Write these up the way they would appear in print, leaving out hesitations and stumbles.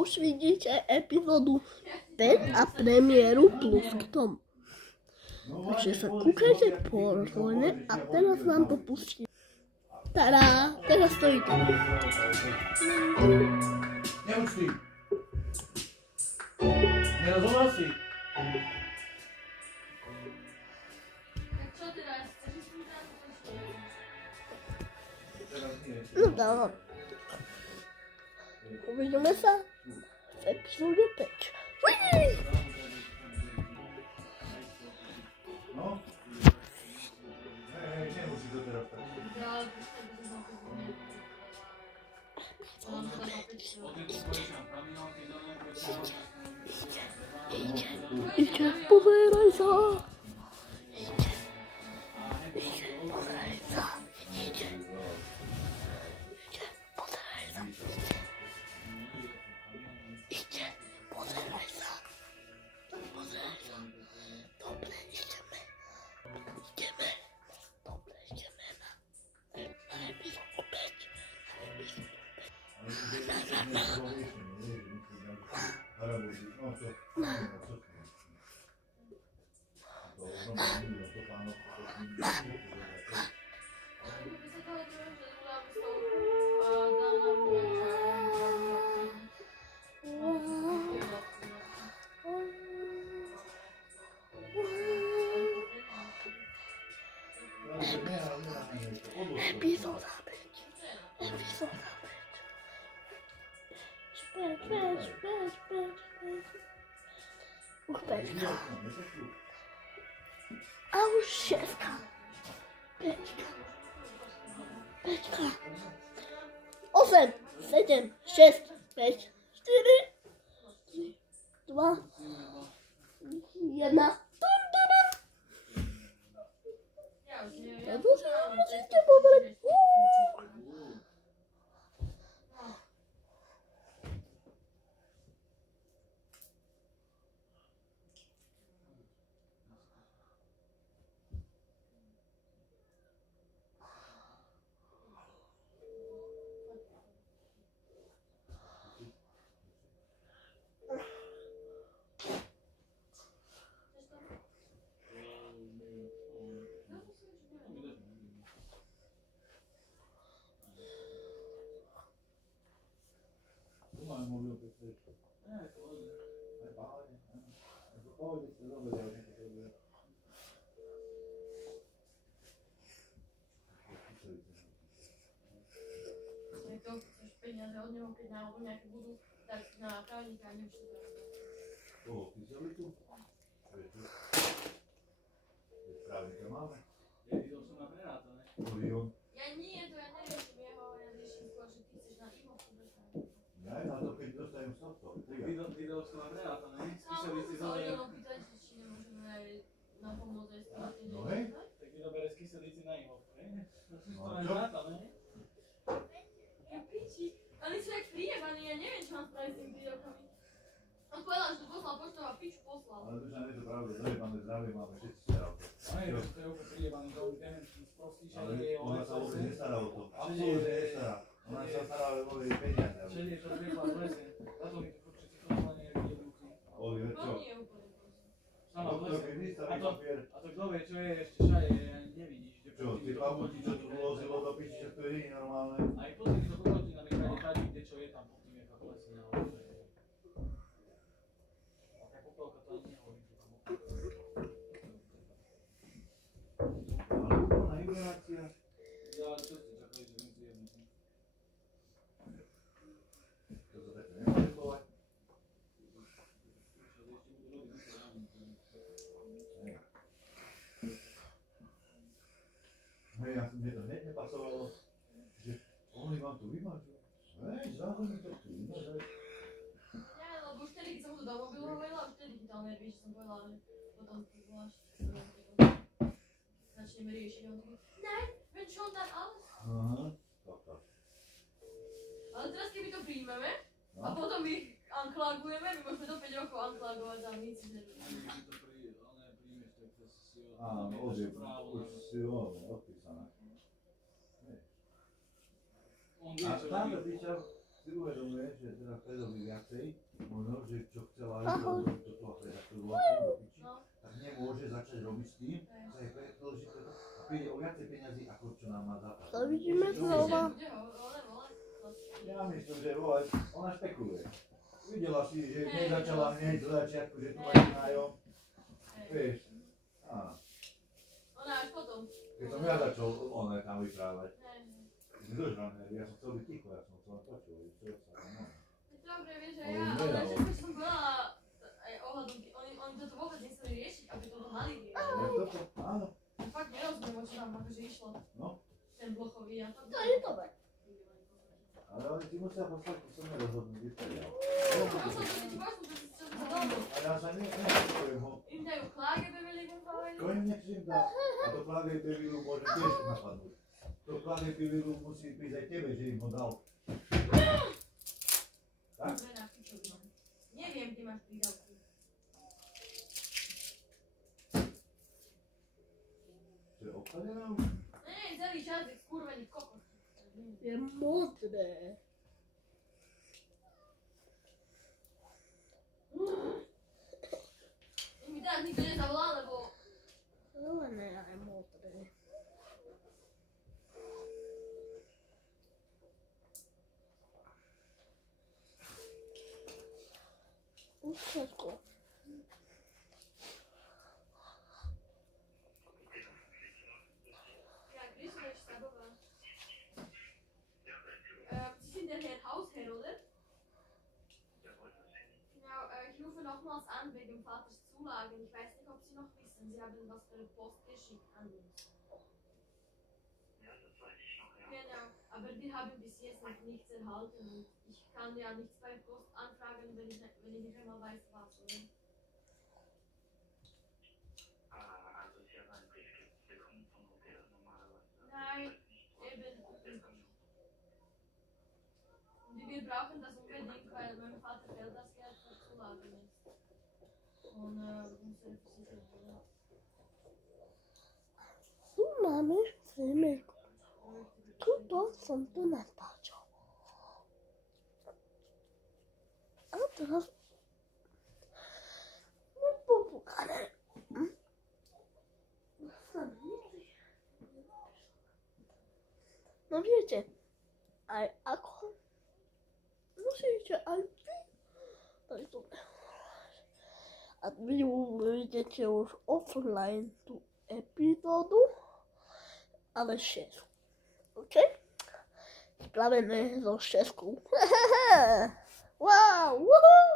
už vidíte epizódu 5 a premiéru plus k tomu. Takže sa kúkajte pozorne a teraz vám to pustím. Tada, teraz stojíte. Neúčtuj. Nerozumel si? Tak čo teraz? Chceš ísť No dávam. Uvidíme sa v epizóde 5. No? Hej, nemusí to teraz tak. Ide, pozeraj sa. Ide, pozeraj sa. Ide, pozeraj sa. Ide, pozeraj sa. Pozeraj sa. Dobre, ideme. Ideme. Dobre, ideme na epizódu 5. Epizóda 5. Epizóda 5. Už 5. A už 6. 5. 8, 7, 6, 5, 4, 2, 1. To sa musíte pozrieť. Peniaze od neho, keď alebo nejaké budú, tak na právnika neviem, čo to je. Koho, Kyselitu? Právnika máme? Videl som na preráta, ne? Ja nie, to ja neriešim jeho, ja riešim skôr, že ty chceš na iho vstúpať. Ja na to, keď dostajem sotto. Videl som na preráta, ne? Kyselici Sa zadajú. ho pýtať, či nemôžeme aj na pomoc aj s tým. No hej. Tak mi dobere z Kyselici na iho, ne? To si to No len čo? ráta, ne? Ja piči, ale sú jak príjemaní, ja neviem, čo mám spraviť s tým výrokami. On povedal, že to poslal poštou a piču poslal. Ale Dušan, je to pravda, máme zdravie, máme všetci stará o to. Aj, to je úplne príjebaný, to už dementný, sprostý, Ale šedie, ona sa vôbec nestará o to. Absolutne nestará. Ona sa stará o jej peniaze. šedie, čo zriekla v lese. Zato mi tu všetci poslane nevidie v ruky. Oliver, No čo? nie je úplne proste. Sama v lese. Keď starý papier. A to kto vie, čo je ešte šaje, nevidíš. Čo, tie pavuti, čo tu vlozilo do piči, to je normálne. Aj po týchto kokotinami krajine tady, kde čo je tam pod tým, jaká v lese naozaj. Taká popelka to ani nehovorí, čo tam Ale úplná ignorácia. ja, čo ste čakali, že mi tu jednu. To sa také nemôže bovať. Hej, mne to hneď nepasovalo, že oni vám tu vymažu. Hej, záhodne to tu vymažu. Nie, lebo už vtedy, keď som to do mobilu hovorila, už vtedy chytal nervy, že som povedala, že potom zvlášť začneme riešiť. On taký, ne, veď čo on tam, ale... Aha, tak. Ale teraz keby to príjmeme a No. potom ich anklagujeme, my môžeme to 5 rokov anklagovať za nic. Áno, už si odpísané. On vie, A čo táto robí. píča si uvedomuješ, že teda Pedovi viacej, možno, že čo chcela Ahoj. robiť do toho redaktoru vlastne do piči, No. tak nemôže začať robiť s tým, že je predložiť toto a príde o viacej peniazy, ako čo nám má zaplatiť. To vidíme Vieš, čo znova. myslím? Bude ho, vole. Ja myslím, že vole, ona špekuluje. Videla si, že nezačala hneď z začiatku, že tu máš nájom. Vieš, áno. Ona až potom. Keď som ja začal ona tam vyprávať. Hej. Dožrané, ja som chcel byť ticho, ja som chcel len počul, že čo sa tam má. Dobre, vieš, že Ale ja, už ale vedela. že keď som povedala aj ohľadom, oni toto vôbec nechceli riešiť, aby toto mali riešiť. Ale toto, áno. Ja fakt nerozumiem, o čo tam akože išlo. No. Ten blochový a to. To je dobré. Ale oni ti musia poslať písomné rozhodnutie materiál. A ja sa nepočujem ho. Im dajú Klage Bewilligung povedať. Konečne si im dá. A to Klage Bewilligung môže tiež napadnúť. To Klage Bewilligung musí prísť aj tebe, že im ho dal. Tak? Dobre, na pičovinu. Neviem, ty máš prídavky. Čo je obsadené? Nie, celý čas je skurvený kokos. Je modré. Mi teraz nikto nezavolá, lebo Zelené aj modré. Už všetko. ja, grüß euch, Sabova. Sie sind der Herr Hausherr, oder? Genau, ich rufe nochmals an wegen Vaters Zulagen. Ich weiß nicht, ob Sie noch wissen, Sie haben was per Post geschickt an uns. Genau, aber wir haben bis jetzt noch nichts erhalten und ich kann ja nichts bei Post anfragen, wenn ich nicht einmal weiß, was, oder? Also Sie haben einen Brief bekommen vom Hotel normalerweise. Nein, eben. Und wir brauchen das unbedingt, weil mein Vater fehlt das Geld für Zulagen ist. Und unsere Versicherung. Tu máme filmy. Tuto som tu natáčal. A teraz nepopúkane. No viete, aj ako musíte aj vy. To je dobré. A vy uvidíte už offline tú epizódu, ale 6. OK? Spravené zo 6. Wow! Woohoo!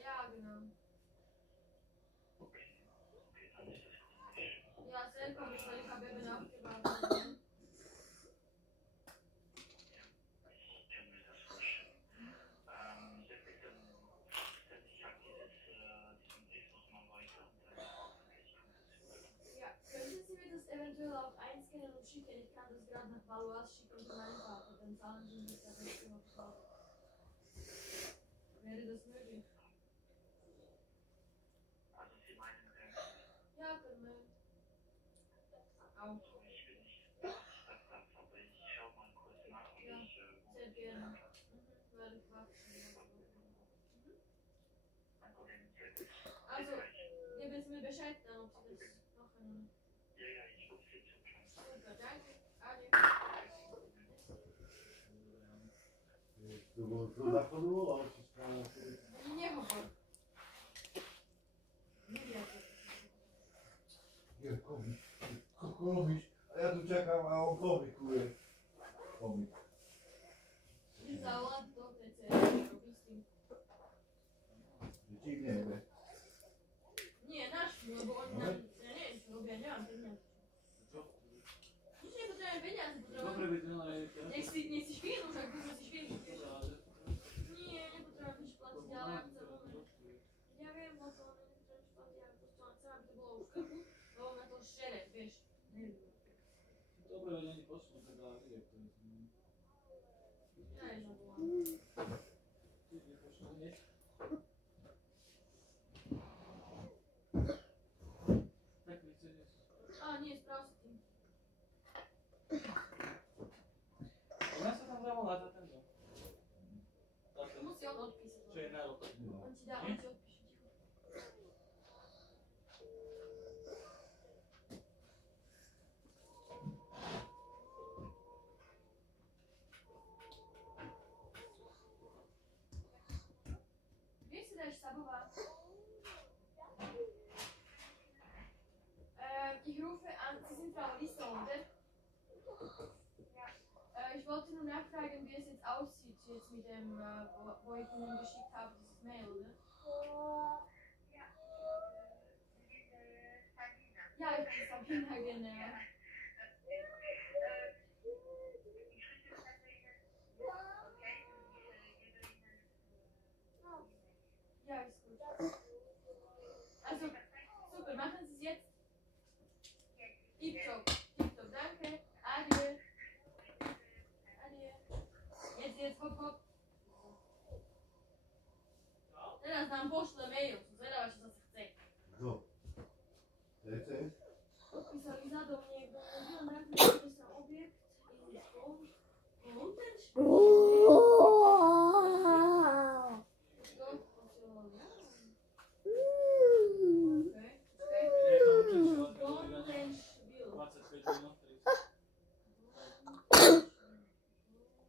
Ja, genau. Ja, sehr komisch, weil ich habe eben aufgewartet. Ich kann mir das vorstellen. Sehr gut, dann sende ich halt diesen Brief nochmal weiter und dann hoffentlich kommt es wieder. Ja, könnten Sie mir das eventuell auch einscannen und schicken? Ich kann das gerade nach Valois schicken für meinen Vater. Dann zahlen Sie mir das nächste Mal drauf. Wäre das möglich? Also Sie meinen, Ja, können wir. Auch. ich bin nicht das, aber ich schau mal kurz nach und Ja, ich sehr gerne. Werde ich warten. mein Problem sehr gut. Also, geben Sie mir Bescheid dann, ob Sie das machen. Ja, ja, ich rufe Sie zu. Super, danke. Ade. To bolo to záchodu, ale si správne. Nehovor. Neviate. Je komik. Komik. A ja tu čakám a on komikuje. Komik. Idem zavolať do TC, robí s tým. Že či nevie. Nie, náš, lebo oni nám, ja neviem, čo robia, nemám peniaze. Čo? Nič nepotrebujem peniaze, Dobre, potrebujem. veď no aj Nech si švínu, však môžeme si švínu. Nie, nepotrebujem nič platiť, ale ja chcem len. Ja viem o tom, ale nepotrebujem nič platiť, ja proste len chcem, aby to bolo už krku, lebo ma to šere, vieš. Neviem. Dobre, veď oni pošlú, tak ale vie, to je. Ja je zavolám. Ty nepošlú hneď? Tak mi chceš. A nie, správ si tým. si odpísať. Čo je na rok. On ti dá, on ti odpíše. Wie si dáš Sabová? Ich rufe an, Sie sind Frau Lisa, oder? Ich wollte nur nachfragen, wie es jetzt aussieht, jetzt mit dem, wo ich Ihnen geschickt habe, dieses Mail, oder? Ja, ich bin Sabina, genau. Ja, ist gut. Also, super, machen Sie es jetzt. Tipptopp, tipptopp, danke. Adieu. Adieu. Jetzt, hopp, hopp. Teraz nám pošle mail, zvedavá, čo zase chce. Kto? Chce? Odpísali za do mne, nakúpili sa objekt i Montenšpil. Kto posielal ja? Montenšpil. 25 minút, 30.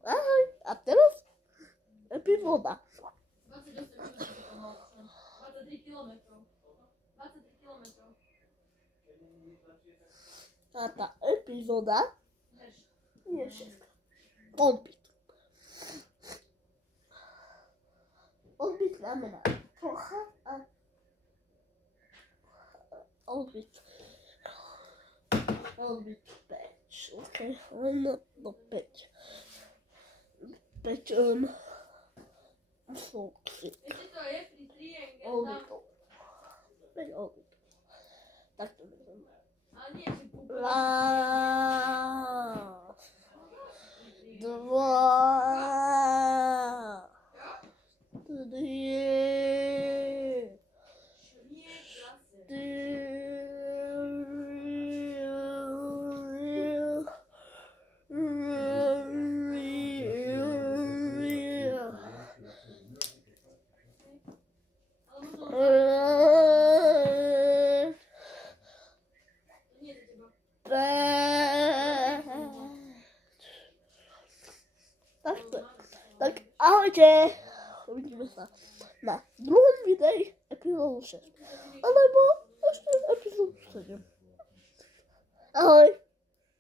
Ahoj, a teraz epizóda. 28 minút to mal, 23 kilometrov. 23 kilometrov. A tá epizóda Drž. je všetko. Odbyt. Odbyt znamená trocha a odbyt. Odbyt 5. Ok, len do 5. 5 foxy. Ešte to je pri trienge tam. Odbytov. 5 odbytov. Tak to znamená. Ale nie, že úplne. Raz, dva, tri, Šmiek zase. Ale možno to nie je za teba. Tak ahojte, uvidíme sa na druhom videi epizódu 6, alebo ešte epizódu 7. Ahoj.